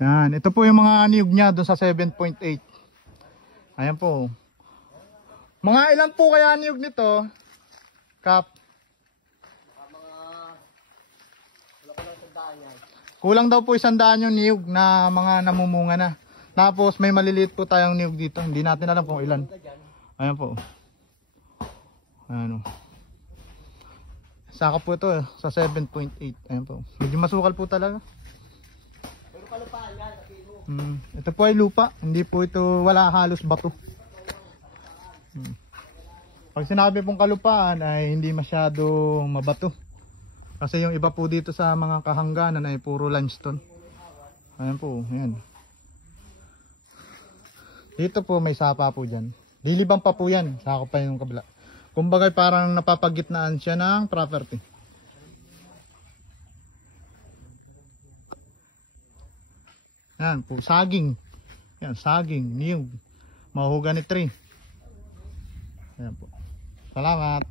Yan, ito po yung mga niyog niya doon sa 7.8. Ayan po. Mga ilan po kaya niyog nito? Kap. Kulang daw po 100 yung niyog na mga namumunga na. Tapos may maliliit po tayong niyog dito. Hindi natin alam kung ilan. Ayan po. Ayan o. Saka po ito sa 7.8. Ayan po. Medyo masukal po talaga. Ito po ay lupa. Hindi po ito, wala halos bato. Pag sinabi pong kalupaan ay hindi masyado mabato. Kasi yung iba po dito sa mga kahangganan ay puro limestone. Ayan po, ayan. Dito po may sapa po dyan. Lilibang pa po yan. Sako pa yung kabila. Kumbaga parang napapagitnaan siya ng property. Ayan po, saging. Ayan, saging, niyog. Mahogany tree. Ayan po. Salamat.